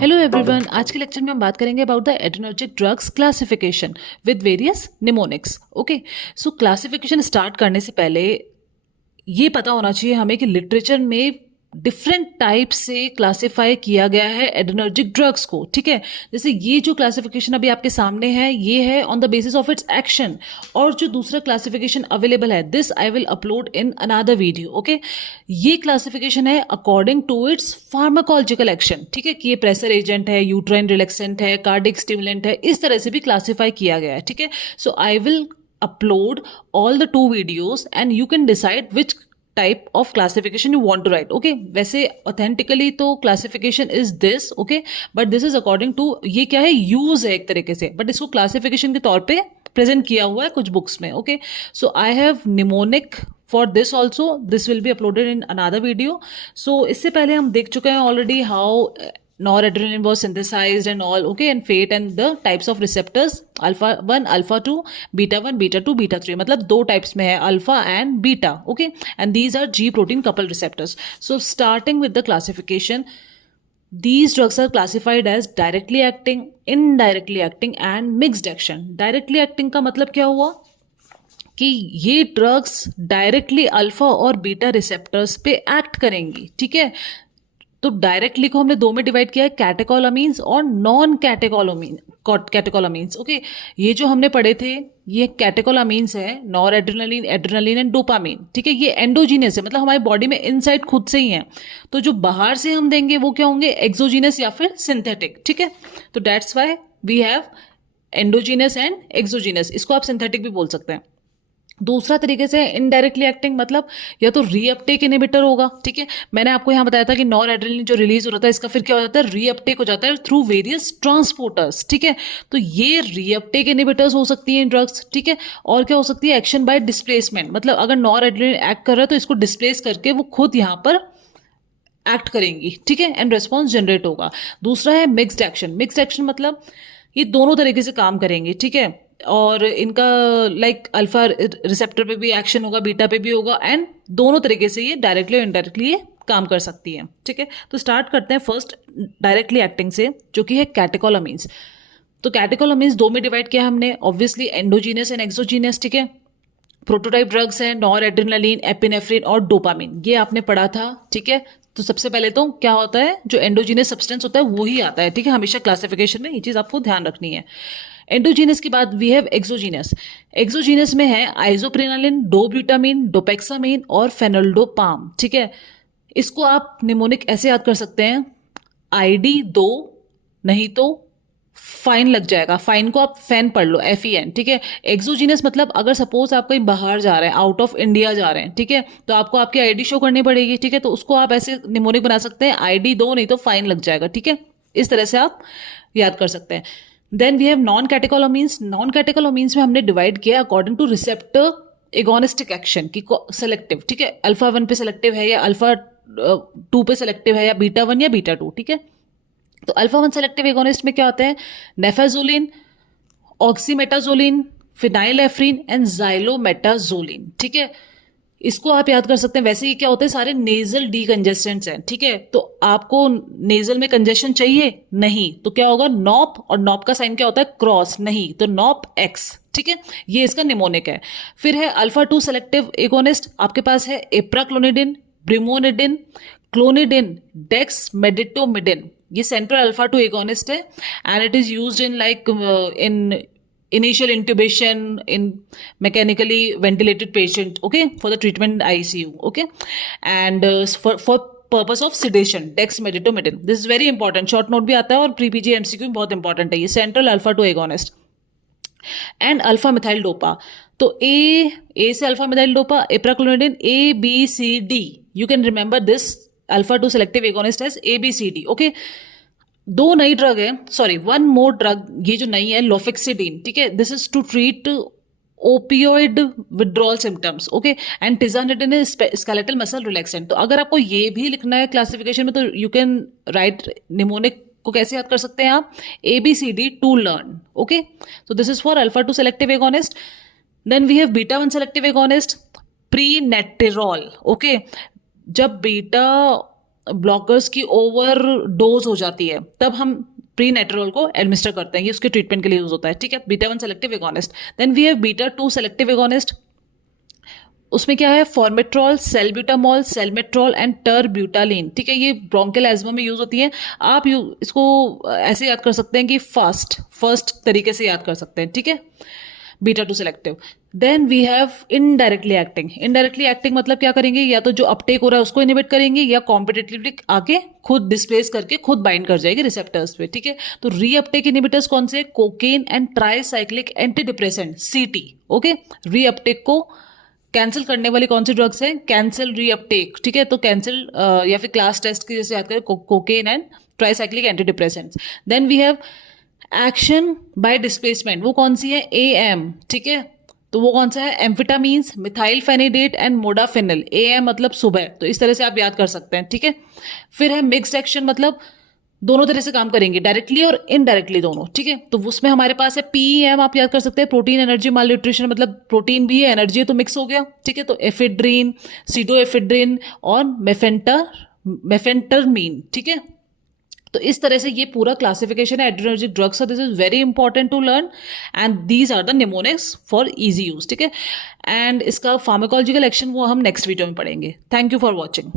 Hello everyone, आज के lecture में हम बात करेंगे about the adrenergic drugs classification with various mnemonics. Okay, so classification start करने से पहले ये पता होना चाहिए हमें कि लिटरेचर में डिफरेंट टाइप से क्लासिफाई किया गया है एड्रेनर्जिक ड्रग्स को। ठीक है, जैसे ये जो क्लासिफिकेशन अभी आपके सामने है ये है on the basis of its action, और जो दूसरा क्लासिफिकेशन अवेलेबल है this I will upload in another video. Okay, ये क्लासिफिकेशन है according to its pharmacological action. ठीक है, कि ये प्रेशर एजेंट है, यूट्राइन रिलैक्सेंट है, कार्डिक स्टिमुलेंट है, इस तरह से भी क्लासिफाई किया गया है। ठीक है, so I will upload all the two videos and you can decide which type of classification you want to write. Okay, वैसे authentically तो classification is this, okay, but this is according to ये क्या है, use है एक तरीके से, but इसको classification के तौर पे present किया हुआ है कुछ books में। Okay, so I have mnemonic for this also, this will be uploaded in another video. So इससे पहले हम देख चुके हैं already how noradrenaline was synthesized and all, okay, and fate and the types of receptors alpha 1 alpha 2 beta 1 beta 2 beta 3, मतलब दो types में है alpha and beta, okay, and these are G protein coupled receptors. So starting with the classification, these drugs are classified as directly acting, indirectly acting and mixed action. Directly acting का मतलब क्या हुआ कि ये drugs directly alpha और beta receptors पे act करेंगी। ठीक है, तो डायरेक्टली को हमने दो में डिवाइड किया है, कैटेकोलामीन्स और नॉन कैटेकोलामीन्स। ओके, ये जो हमने पढ़े थे ये कैटेकोलामीन्स है, nor adrenaline, adrenaline and dopamine. ठीक है, ये एंडोजीनस है, मतलब हमारी बॉडी में इनसाइड खुद से ही है। तो जो बाहर से हम देंगे वो क्या होंगे, एक्सोजीनस या फिर सिंथेटिक। ठीक है, तो that's why we have endogenous and exogenous, इसको आप सिंथेटिक भी बोल सकते हैं। दूसरा तरीके से इनडायरेक्टली एक्टिंग, मतलब या तो रीअपटेक इनहिबिटर होगा। ठीक है, मैंने आपको यहाँ बताया था कि नॉर एड्रेनलिन जो रिलीज हो रहा था इसका फिर क्या हो जाता है, रीअपटेक हो जाता है थ्रू वेरियस ट्रांसपोर्टर्स। ठीक है, तो ये रीअपटेक इनहिबिटर्स हो सकती हैं ड्रग्स। ठीक है, और क्या हो सकती है, एक्शन बाय डिस्प्लेसमेंट, मतलब अगर नॉर एड्रेनलिन एक्ट कर रहा है तो इसको डिस्प्लेस करके वो खुद यहाँ पर एक्ट करेंगी। ठीक है, एंड रेस्पॉन्स जनरेट होगा। दूसरा है मिक्स्ड एक्शन। मिक्स्ड एक्शन मतलब ये दोनों तरीके से काम करेंगे। ठीक है, और इनका लाइक अल्फा रिसेप्टर पे भी एक्शन होगा, बीटा पे भी होगा, एंड दोनों तरीके से ये डायरेक्टली और इनडायरेक्टली ये काम कर सकती है। ठीक है, तो स्टार्ट करते हैं फर्स्ट डायरेक्टली एक्टिंग से, जो कि है कैटेकोलामीन्स। तो कैटेकोलामीन्स दो में डिवाइड किया हमने, ऑब्वियसली एंडोजीनियस एंड एक्सोजीनियस। ठीक है, प्रोटोटाइप ड्रग्स हैं नॉर एड्रेनलिन, एपिनेफ्रिन और डोपामिन, ये आपने पढ़ा था। ठीक है, तो सबसे पहले तो क्या होता है, जो एंडोजीनियस सब्सटेंस होता है वही आता है। ठीक है, हमेशा क्लासिफिकेशन में ये चीज़ आपको ध्यान रखनी है। एंडोजीनस के बाद वी हैव एक्सोजीनस। एक्सोजीनस में है आइजोप्रेनालिन, डोब्यूटामिन, डोपेक्सामिन और फेनोल्डोपाम। ठीक है, इसको आप निमोनिक ऐसे याद कर सकते हैं, आईडी 2, नहीं तो फाइन लग जाएगा, फाइन को आप फैन पढ़ लो, FEN। ठीक है, एक्सोजीनस मतलब अगर सपोज आप कहीं बाहर जा रहे हैं, आउट ऑफ इंडिया जा रहे हैं, ठीक है, तो आपको आपकी आईडी शो करनी पड़ेगी। ठीक है, तो उसको आप ऐसे निमोनिक बना सकते हैं, आईडी 2 नहीं तो फाइन लग जाएगा। ठीक है, इस तरह से आप याद कर सकते हैं। Then we have non catecholamines. Non catecholamines में हमने डिवाइड किया according to receptor agonistic action की सेलेक्टिव। ठीक है, अल्फा 1 पे सेलेक्टिव है या अल्फा 2 पे सेलेक्टिव है या बीटा 1 या बीटा 2। ठीक है, तो अल्फा 1 सेलेक्टिव एगोनिस्ट में क्या होते हैं, नेफाजोलिन, ऑक्सीमेटाजोलिन, फिनाइलेफ्रिन एंड जाइलोमेटाजोलिन। ठीक है, इसको आप याद कर सकते हैं। वैसे ही क्या होते हैं, सारे नेजल डीकंजेस्टेंट्स हैं। ठीक है, तो आपको नेजल में कंजेशन चाहिए नहीं, तो क्या होगा, नॉप, और नॉप का साइन क्या होता है, क्रॉस, नहीं तो नॉप एक्स। ठीक है, ये इसका निमोनिक है। फिर है अल्फा 2 सेलेक्टिव एगोनिस्ट, आपके पास है एप्राक्लोनिडिन, ब्रिमोनिडिन, क्लोनिडिन, डेक्स मेडिटोमिडिन। ये सेंट्रल अल्फा 2 एगोनिस्ट है and it is used in like in initial intubation in mechanically ventilated patient, okay, for the treatment ICU, okay, and for purpose of sedation, dexmedetomidine. This is very important, short note भी आता है और pre PG MCQ में बहुत important है ये, central alpha 2 agonist. And alpha methyl dopa, तो A से alpha methyl dopa, apraclonidine, ABCD, you can remember this alpha 2 selective agonist as ABCD। Okay, दो नई ड्रग है, सॉरी वन मोर ड्रग, ये जो नई है लोफेक्सिडिन। ठीक है, this is to treat opioid withdrawal symptoms, okay, and tizanidine is skeletal muscle relaxant. तो अगर आपको ये भी लिखना है क्लासिफिकेशन में तो यू कैन राइट निमोनिक को कैसे याद कर सकते हैं आप, ABCD to learn. Okay, so this is for alpha 2 selective agonist. Then we have beta 1 selective agonist, prenalterol. Okay, जब बीटा ब्लॉकर्स की ओवर डोज हो जाती है, तब हम प्रीनेट्रोल को एडमिनिस्टर करते हैं, ये उसके ट्रीटमेंट के लिए यूज होता है, ठीक है। Beta 1 selective agonist. Then we have beta 2 selective agonist. उसमें क्या है, फॉर्मेट्रॉल, सेल्ब्यूटामॉल, सेलमेट्रॉल एंड टर्ब्यूटालिन, ठीक है। ये ब्रोंकियल एज्मा में यूज होती है। आप इसको ऐसे याद कर सकते हैं कि फर्स्ट तरीके से याद कर सकते हैं, ठीक है, beta 2 selective. Then we have indirectly acting. Indirectly acting मतलब क्या करेंगे, या तो जो अपटेक हो रहा है उसको इनिबिट करेंगे, या कॉम्पिटिटिवली आके खुद डिस्प्लेस करके खुद बाइंड कर जाएगी रिसेप्टर्स पे, ठीक है। तो रीअपटेक इनिबिटर्स कौन से, cocaine and tricyclic anti depressant, सीटी, ओके। रीअपटेक को कैंसिल करने वाली कौन सी ड्रग्स हैं, कैंसिल रीअपटेक, ठीक है। तो कैंसिल या फिर क्लास टेस्ट की जैसे याद करें, cocaine and tricyclic antidepressants. Then we have action by displacement, वो कौन सी है, एएम, ठीक है। तो वो कौन सा है, एम्फिटामीन्स, मिथाइल फेनिडेट एंड मोडाफिनिल। एएम मतलब सुबह, तो इस तरह से आप याद कर सकते हैं, ठीक है। फिर है मिक्स्ड एक्शन, मतलब दोनों तरह से काम करेंगे, डायरेक्टली और इनडायरेक्टली दोनों, ठीक है। तो उसमें हमारे पास है पीएम, आप याद कर सकते हैं, प्रोटीन एनर्जी माल न्यूट्रिशन, मतलब प्रोटीन भी है एनर्जी है तो मिक्स हो गया, ठीक है। तो एफिड्रीन, सीडोएफिड्रीन और मेफेंटरमीन, ठीक है। तो इस तरह से ये पूरा क्लासिफिकेशन है adrenergic drugs, this is very important to learn, and these are the mnemonics for easy use, ठीक है। एंड इसका फार्माकोलॉजिकल एक्शन वो हम नेक्स्ट वीडियो में पढ़ेंगे। Thank you for watching.